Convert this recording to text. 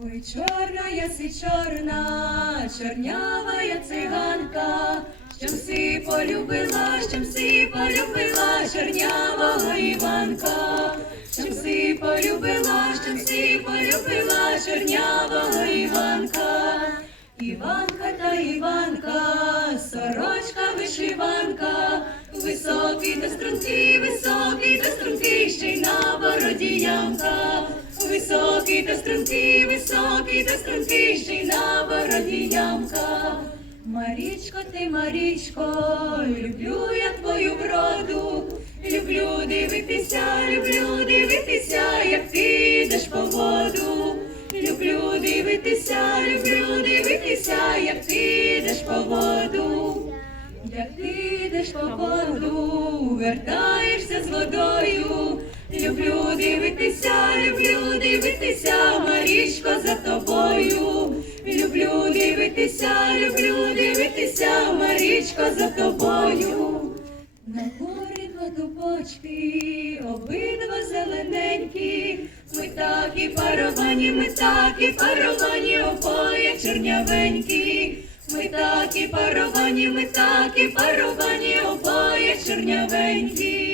Ой, чорна яси чорна, чорнява я циганка, що всі полюбила, що всі полюбила чорнявого Іванка, що всі полюбила, що всі полюбила чорнявого Іванка. Іванка та Іванка, сорочка вишиванка, високий та стрункий, високий Високий та стрункий, високий та стрункий, ще й на бороді ямка. Марічко, ти, Марічко, люблю я твою вроду, люблю дивитися, люблю дивитися, як ти йдеш по воду. Люблю дивитися, люблю дивитися, як ти йдеш по воду. Як ти йдеш по воду, вертаєшся з водою. Люблю дивитися, люблю дивитися, люблю дивитися, Марічко за тобою. На горі два дубочки, обидва зелененькі, ми так і паровані, ми так і паровані, обоє чорнявенькі. Ми так і паровані, ми так і паровані, обоє чорнявенькі.